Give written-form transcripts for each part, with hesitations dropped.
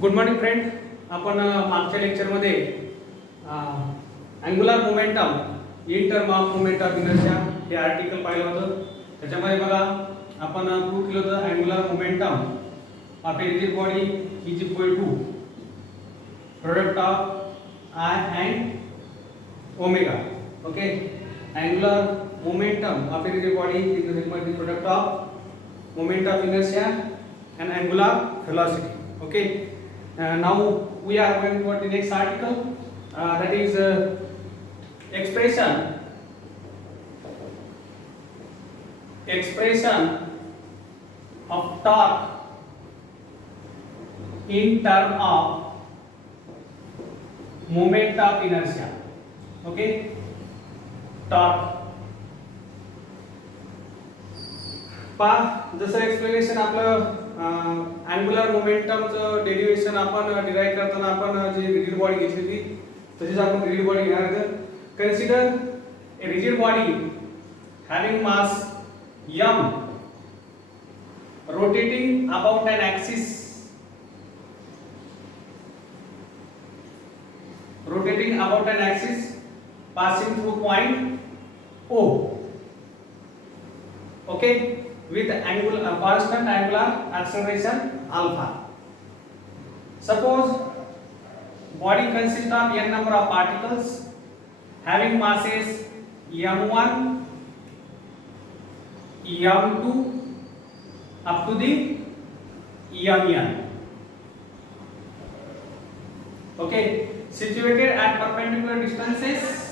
Good morning friend. आपण मागच्या लेक्चरमध्ये angular momentum in term of moment of inertia हे आर्टिकल पाहिलं होतं. त्याच्यामध्ये बघा आपण प्रूव्ह केलं होतं angular momentum of a rigid body is equal to product of I and omega. Okay, angular momentum of a rigid body is equal to product of moment of inertia and angular velocity. Okay, now we are going for the next article, that is expression of torque in term of moment of inertia. Okay, torque पहा, जसं explanation आपलं angular मोमेंटमचं derivation आपण derive करताना आपण जी rigid body घेतली होती तशीच आपण रिजिड बॉडी घेणार आहोत. Consider A rigid body having mass m rotating about an axis passing through point O. Okay, with constant angular acceleration alpha. Suppose body consists of n number of particles having masses m1, m2 up to the mn. Okay, situated at perpendicular distances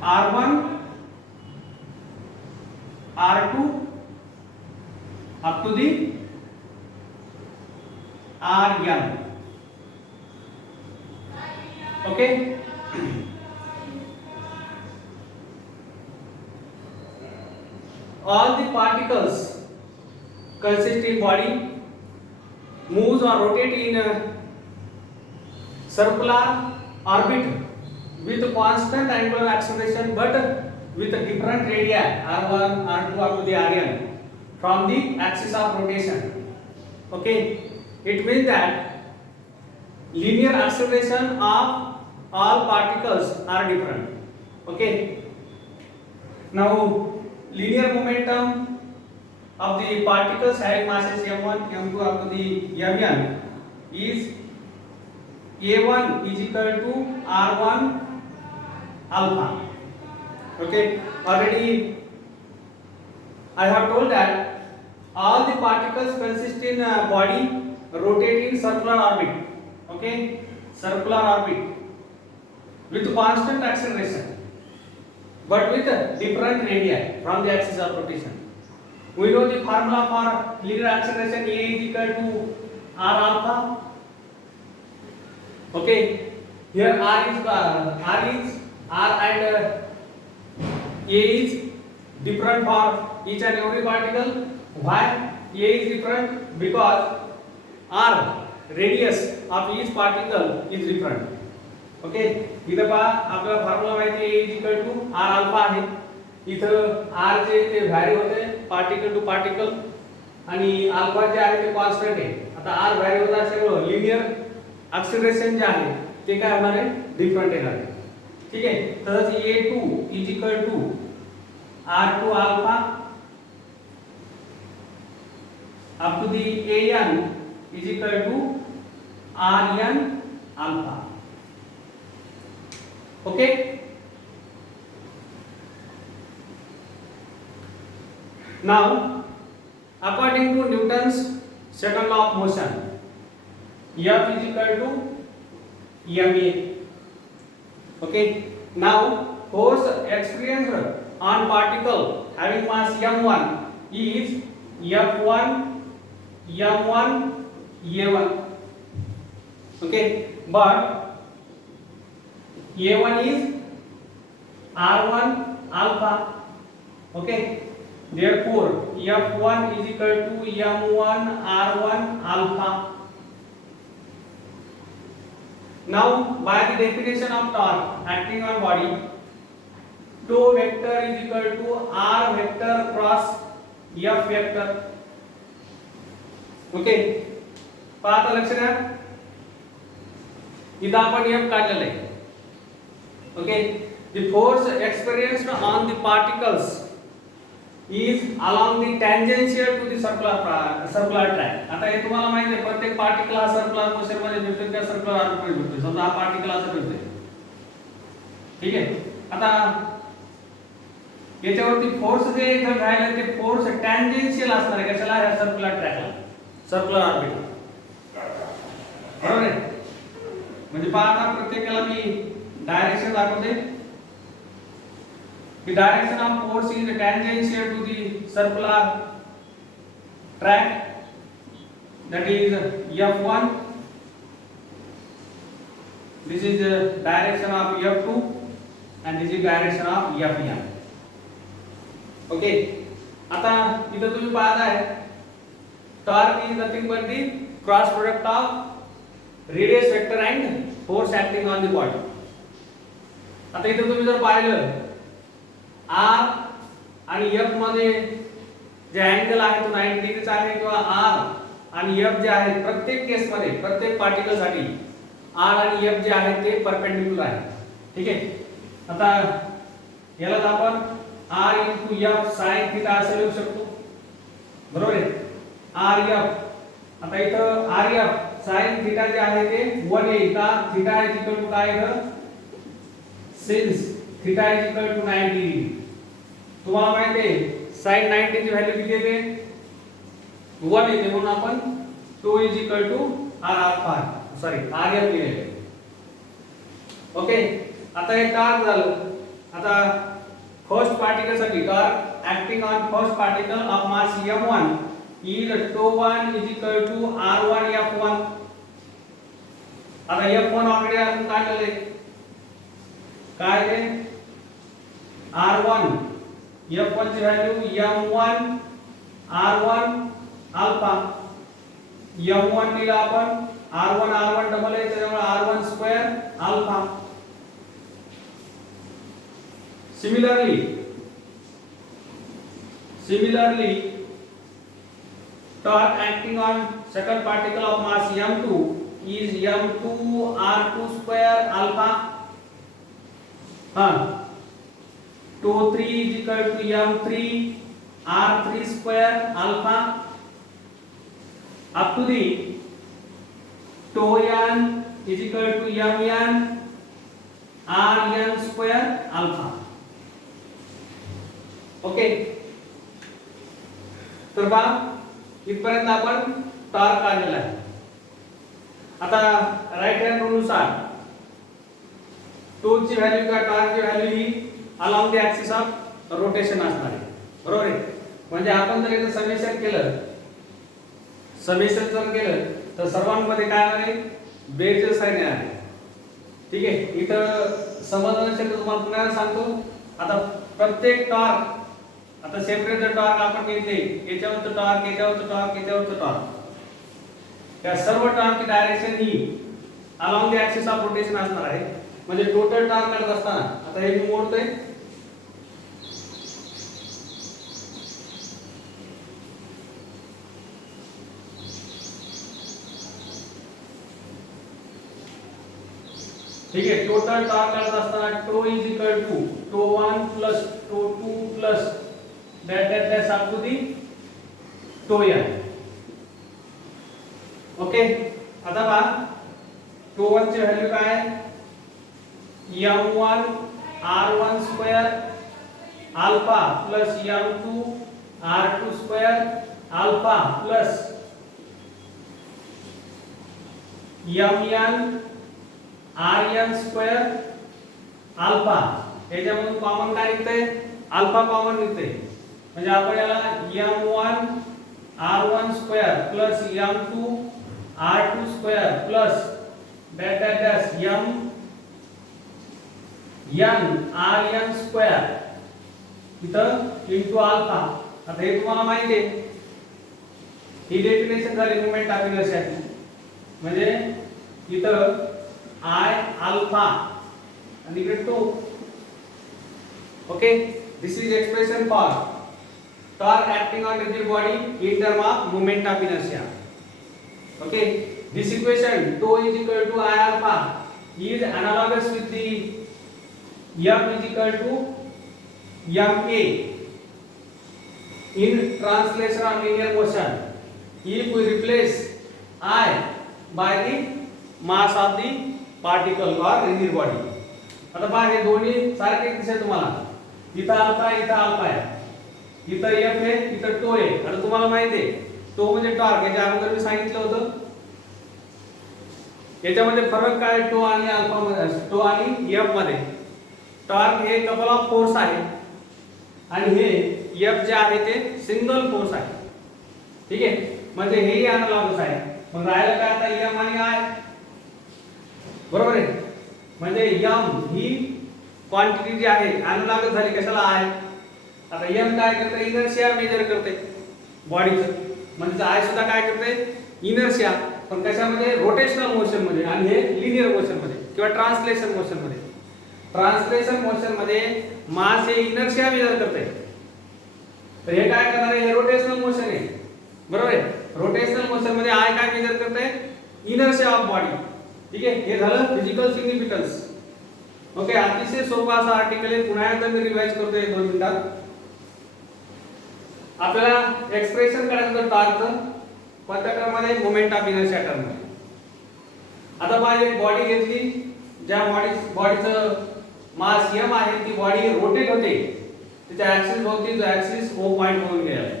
r1, r2 up to the rn. Okay, all the particles consisting body moves or rotate in a circular orbit with constant angular acceleration but with a different radii r1, r2 up to the rn from the axis of rotation. Okay, it means that linear acceleration of all particles are different. Okay, now linear momentum of the particles having masses m1, m2 up to the mn is a1 is equal to r1 alpha. Okay, already I have told that all the particles consist in a body rotate in circular orbit. Okay, circular orbit with constant acceleration but with different radii from the axis of rotation. We know the formula for linear acceleration. A is equal to r alpha. Okay, here r and A is different for each and every particle. Why A is different? Because R radius of each particle is different. Okay, इथं पहा आपल्याला formula माहिती आहे A is equal to R alpha आहे. इथं R जे ते vary होते पार्टिकल टू पार्टिकल आणि अल्फा जे आहे ते कॉन्स्टंट आहे. आता R व्हॅरी होत असल्यामुळे लिनियर ऍक्सिलरेशन जे आहे ते काय होणार आहे, डिफरंट येणार आहे. ठीक आहे, तर A2 is equal to R2 alpha up to the AN is equal to RN alpha. Okay, now according to Newton's second law of motion, F is equal to ma. Okay, now force experienced on particle having mass m1 is f1 m1 a1. Okay, but a1 is r1 alpha. Okay, therefore f1 is equal to m1 r1 alpha. Now by the definition of torque acting on body, Tau vector is equal to r vector cross f vector. Okay, पाहता लक्ष द्या, इथं आपण F काढलेलं आहे. Okay, the force experienced on the particles is along the tangential to the circular track. आता हे तुम्हाला माहिती आहे, प्रत्येक पार्टिकल हा सर्क्युलर मोशन मध्ये भेटतो किंवा सर्क्युलर ऑर्बिट मध्ये भेटतो. समजा हा पार्टिकल असा फिरतोय, ठीक आहे. आता याच्यावरती फोर्स जे इथं राहिलं ते फोर्स टँजेन्शियल असणार आहे कशाला, ह्या सर्क्युलर ट्रॅकला, सर्क्युलर ऑर्बिट. बरोबर आहे. म्हणजे पाहता प्रत्येकाला मी डायरेक्शन दाखवते. The direction of force is tangential to the circular track, that is F1. This is the direction of F2 and this is direction of Fn. Okay, आता इथं तुम्ही पाहताय torque is nothing but the cross product of radius vector and force acting on the body. आता इथं तुम्ही जर पाहिलं R आणि F मध्ये जे अँगल आहे तो 90 डिग्रीचा आहे, किंवा R आणि F जे आहे प्रत्येक केस मध्ये प्रत्येक पार्टिकल साठी R आणि F जे आहे ते परपेंडिक्युलर आहे. ठीक आहे. आता याला आपण R * F sin थीटा असे लिहू शकतो. बरोबर आहे. R F, आता इथं R F sin थीटा जे आहे ते 1 येईल का, थीटा इक्वल टू काय आहे, since theta equal to 90 degree. तुम्हाला माहिती आहे sin 90 ची व्हॅल्यू किती येते, 1 येते, म्हणून आपण 2 R alpha, sorry R F लिहिले. ओके, आता हे टॉर्क झालं. आता फर्स्ट पार्टिकल साठी torque acting on first particle of mass m1 is τ1 r1 f1. आता f1 ऑलरेडी आपण काढलेलं आहे, काय आहे r1, f1 ची value m1 r1 alpha. m1 दिला आपण r1 डबल आहे, त्यामुळे r1 square alpha. Similarly, torque acting on second particle of mass m2 is m2 r2 square alpha. τ3 m3 r3 square alpha up to the τn mn rn square alpha. Okay, तर बा इथपर्यंत आपण torque काढलेला आहे. आता right hand rule नुसार Tochi value का टॉर्कची value he along the axis of rotation असणार आहे. बरोबर आहे. म्हणजे आपण जर इथं समेशन जर केलं तर सर्वांमध्ये काय आहे, बेरजेस साइन आहे. ठीक आहे. इथं समजलं नसेल तर तुम्हाला पुन्हा सांगतो. आता प्रत्येक टॉर्क, आता सेपरेट जर टॉर्क आपण घेतले, याच्यावरचं टॉर्क, याच्यावरचं टॉर्क, याच्यावरचं टॉर्क, त्या सर्व टॉर्कची direction he along the axis of rotation असणार आहे. म्हणजे टोटल टॉर्क करत असताना आता हे मी मोडतोय, ठीक आहे. टोटल टॉर्क करत असताना tau is equal to τ1 plus τ2 plus dash up to the τn. Okay, आता पहा τ1 ची व्हॅल्यू काय आहे, m1 r1 square alpha plus m2 r2 square alpha plus mn rn square alpha. याच्यामधून कॉमन काय निघतंय, अल्फा कॉमन निघतंय. म्हणजे आपण याला m1 r1 square plus m2 r2 square plus dash m n rn square इथं इनटू अल्फा. आता हे तुम्हाला माहिती आहे, ही डेफिनेशन झाली मोमेंट ऑफ इनर्शियाची. म्हणजे इथं I alpha and equal to, okay, this is expression for torque acting on rigid body in term of moment of inertia. Okay, this equation tau is equal to I alpha is analogous with the m is equal to ma in translation of linear motion if we replace I by the mass of the particle or rigid body. आता पहा हे दोन्ही सारखे दिसते तुम्हाला, इथं alpha आहे, इथं एफ आहे, इथं टो आहे. आता तुम्हाला माहिती आहे टो म्हणजे टॉर्क, याच्या अगोदर मी सांगितलं होतं. याच्यामध्ये फरक काय टो आणि अल्फा मध्ये, टो आणि एफ मध्ये. टॉर्क हे कपल ऑफ फोर्स आहे आणि हे एफ जे आहे ते सिंगल फोर्स आहे. ठीक आहे, म्हणजे हेही अनालॉगस आहे. मग राहिलं काय आता एम आणि आय, बरोबर आहे. म्हणजे एम ही क्वांटिटी जी आहे अनालॉगस झाली कशाला आय. आता एम काय करते, इनर्शिया मेजर करते बॉडीचं, म्हणजे आय सुद्धा काय करते, इनर्शिया, पण कशामध्ये, रोटेशनल मोशन मध्ये आणि हे लिनियर मोशन मध्ये किंवा ट्रान्सलेशन मोशन मध्ये. ट्रान्सलेशन मोशन मध्ये मास हे इनर्शिया मेजर करते, तर हे काय करणार आहे, हे रोटेशनल मोशन आहे, बरोबर आहे. रोटेशनल मोशन मध्ये आय काय मेजर करते, इनर्शिया ऑफ बॉडी. ठीक आहे, हे झालं फिजिकल सिग्निफिकन्स. ओके, अतिशय सोपा असा आर्टिकल आहे. पुन्हा एकदा मी रिवाइज करतोय 2 मिनिटात. आपल्याला एक्सप्रेशन करायचं टॉर्कचं कोणत्या टर्ममध्ये, मोमेंट ऑफ इनर्शिया टर्ममध्ये. आता माझी एक बॉडी घेतली, ज्या बॉडीचं मास m आहे, ती बॉडी रोटेट होते, तिच्या ऍक्सिस भोवती जो ऍक्सिस O पॉइंट म्हणून गेला आहे.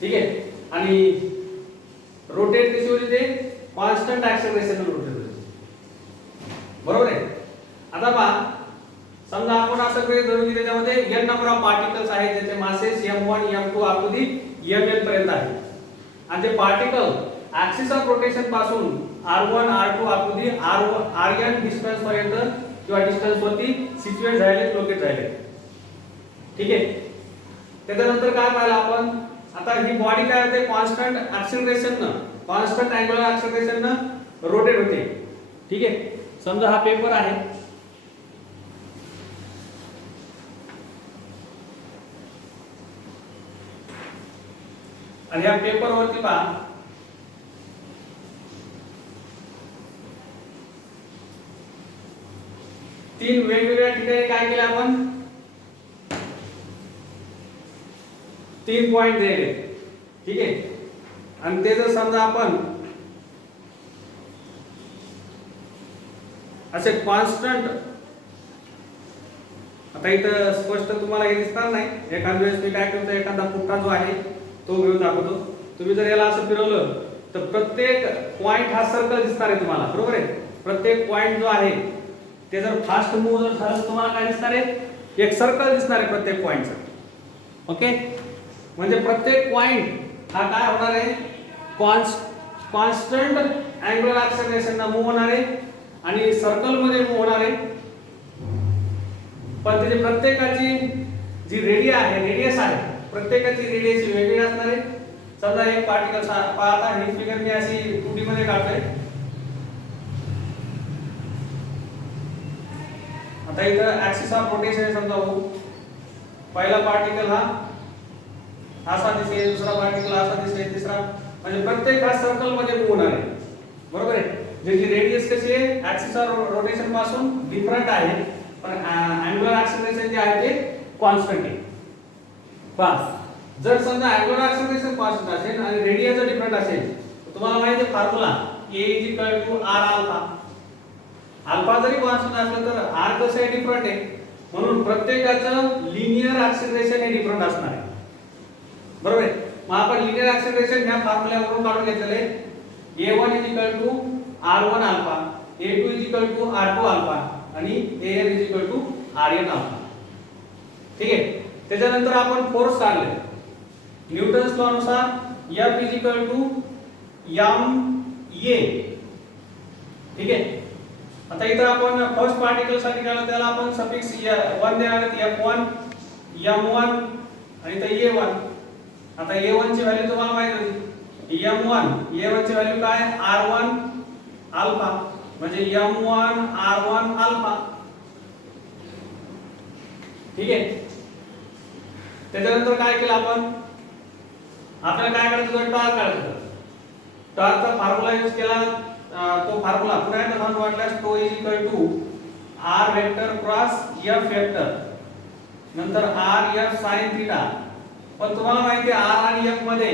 ठीक आहे, आणि रोटेट कशी होते, ते कॉन्स्टंट ऍक्सेलरेशन रोटेट होते, बरोबर आहे. आता पहा, समजा आपण असं गृहीत धरू की त्याच्यामध्ये n नंबर ऑफ पार्टिकल्स आहेत, ज्याचे masses m1 m2 up to the mn पर्यंत आहे, आणि ते पार्टिकल ऍक्सिस ऑफ रोटेशन पासून r1 r2 up to the rn distance पर्यंत किंवा डिस्टन्स वरती सिच्युएट झाले, लोकेट झाले. ठीक आहे, त्याच्यानंतर काय पाहिलं आपण, आता ही बॉडी काय होते, कॉन्स्टंट ऍक्सेलरेशन न, कॉन्स्टंट अँग्युलर ऍक्सेलरेशन न रोटेट होते. ठीक आहे, समजा हा पेपर आहे, आणि या पेपर वरती पहा, तीन वेगवेगळ्या ठिकाणी काय केलं आपण, 3 पॉइंट दिले. ठीक आहे, आणि ते जर समजा आपण असे कॉन्स्टंट, आता इथं स्पष्ट तुम्हाला हे दिसणार नाही, एखाद्या वेळेस मी काय करतो, एखादा पुट्टा जो आहे तो घेऊन दाखवतो. तुम्ही जर याला असं फिरवलं तर प्रत्येक पॉइंट हा सर्कल दिसणार आहे तुम्हाला, बरोबर आहे. प्रत्येक पॉइंट जो आहे ते जर फास्ट मूव्ह जर झालं तर तुम्हाला काय दिसणार आहे, एक सर्कल दिसणार आहे प्रत्येक पॉइंटचं. ओके, म्हणजे प्रत्येक पॉइंट हा काय होणार आहे, कॉन्स्टंट अँग्युलर ऍक्सेलरेशन ना मूव्ह होणार आहे आणि सर्कल मध्ये मूव्ह होणार आहे. पण त्याची प्रत्येकाची जी रेडियस आहे, प्रत्येकाची रेडियस वेगळी असणार आहे. समजा एक पार्टिकल पाहता, ही फिगर मी अशी 2D मध्ये काढतोय. आता इथं ऍक्सिस ऑफ रोटेशन समजा हो, पहिला पार्टिकल हा असा दिसेल, दुसरा पार्टिकल असा दिसेल, तिसरा, म्हणजे प्रत्येक हा सर्कल मध्ये मूव्ह होणार आहे, बरोबर आहे. ज्याची रेडियस कशी आहे, ऍक्सिस ऑफ रोटेशन पासून डिफरंट आहे, पण अँग्युलर ऍक्सेलरेशन जे आहे ते कॉन्स्टंट आहे. पहा, जर समजा अँग्युलर ऍक्सेलरेशन कॉन्स्टंट असेल आणि रेडियस डिफरंट असेल, तर तुम्हाला माहिती आहे formula A = r alpha. Alpha जरी कॉन्स्टंट असलं तर r कसं आहे, डिफरंट आहे, म्हणून प्रत्येकाचं लिनियर ऍक्सेलरेशन हे डिफरंट असणार आहे, बरोबर आहे. मग आपण लिनियर ऍक्सेलरेशन ह्या फॉर्म्युल्यावरून काढून घेतलेले आहे. A1 = r1 alpha, A2 = r2 alpha आणि An = rn अल्फा. ठीक आहे, त्याच्यानंतर आपण फोर्स काढले न्यूटन्स लॉ नुसार, F = ma. ठीक आहे, आता इथं आपण फर्स्ट पार्टिकल साठी काढलं, त्याला आपण सफिक्स 1 देणार आहेत, F1 m1 आणि इथं A1. आता A1 ची व्हॅल्यू तुम्हाला माहित होती, A1 ची व्हॅल्यू काय, r1 अल्फा, म्हणजे m1 r1 अल्फा. ठीक आहे, त्याच्यानंतर काय केलं आपण, आपल्याला काय करायचं होतं, टॉर्क काढायचं. टॉर्कचा फॉर्म्युला यूज केला, तो फॉर्म्युला पुन्हा एकदा सांगू वाटल्यास tau is equal to R vector cross F vector नंतर आर एफ साइन थीटा. पण तुम्हाला माहिती आहे आर आणि एफ मध्ये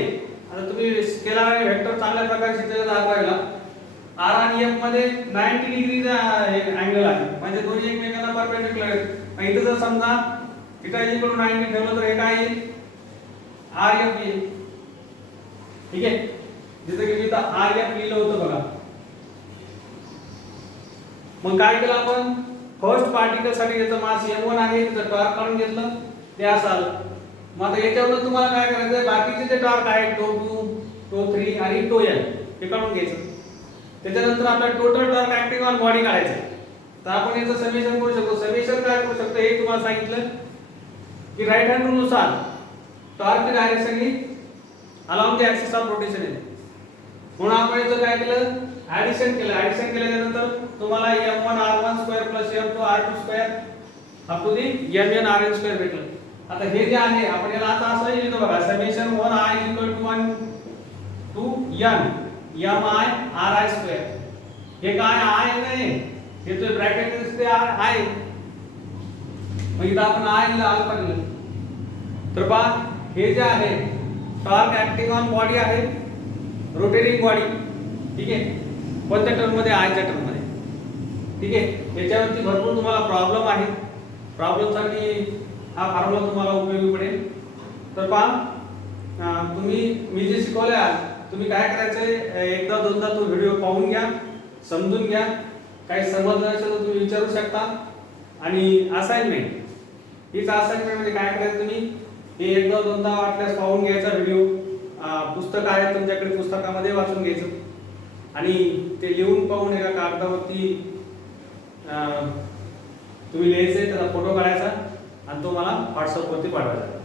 आता तुम्ही स्केलर आणि वेक्टर चांगल्या प्रकारे शिकलेला दाखवायला आर आणि एफ मध्ये 90 डिग्रीचा अँगल आहे, म्हणजे दोन्ही एकमेकांना परपेंडिक्युलर आहेत. मग इथे जर समजा थीटा इज इक्वल टू 90 ठेवलं तर हे काय येईल आर एफ येईल. ठीक आहे, जिथे की इथं आर एफ लिहिलं होतं बघा. मग काय केलं आपण फर्स्ट पार्टिकल साठी याचं मास m1 आहे, त्याचं टॉर्क काढून घेतलं ते असाल. मग आता याच्यावर तुम्हाला काय करायचं आहे बाकीचे जे टॉर्क आहेत टो 2 टो 3 आणि टो n हे काढून घ्यायचं. त्याच्यानंतर आपल्याला total torque acting on body काढायचं आहे. तर आपण याचं समेशन करू शकतो. समेशन काय करू शकतो हे तुम्हाला सांगितलं की राईट हँड रूल नुसार torque direction he along the axis of rotation आहे. म्हणून आपण याचं काय केलं ऍडिशन केलं. ऍडिशन केल्यानंतर तुम्हाला m1 r1 square plus m2 r2 square up to the mn rn square भेटलं. आता हे जे आहे आपण याला आता असं लिहितो बघा summation 1 i equal to 1 to n mi ri square. हे काय i नाही, हे तो ब्रॅकेट दिसते i. मग इथं आपण i लिहिलं अल्फा लिहिलं. तर पहा हे जे आहे टॉर्क ऍक्टिंग ऑन बॉडी आहे रोटेटिंग बॉडी. ठीक आहे, कोणत्या टर्म मध्ये आयच्या टर्म मध्ये. ठीक आहे, याच्यावरती भरपूर तुम्हाला प्रॉब्लेम आहे. प्रॉब्लेम साठी हा फॉर्म्युला तुम्हाला उपयोगी पडेल. तर पहा तुम्ही मी जे शिकवले आज तुम्ही काय करायचंय एकदा दोनदा तो व्हिडिओ पाहून घ्या, समजून घ्या. काही समजलं असेल तर तुम्ही विचारू शकता. आणि असाइनमेंट हीच असाइनमेंट म्हणजे काय करायचं तुम्ही हे एकदा दोनदा वाटल्यास पाहून घ्यायचा व्हिडिओ. पुस्तक आहे तुमच्याकडे पुस्तकामध्ये वाचून घ्यायचं आणि ते लिहून पाहून एका कागदावरती तुम्ही लिहायचे, त्याचा फोटो काढायचा आणि तो मला WhatsApp वरती पाठवायचा.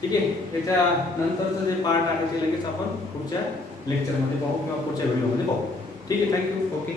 ठीक आहे, त्याच्या नंतरचं जे पार्ट आहे ते लगेच आपण पुढच्या लेक्चरमध्ये पाहू किंवा पुढच्या व्हिडिओमध्ये पाहू. ठीक आहे, थँक्यू. ओके.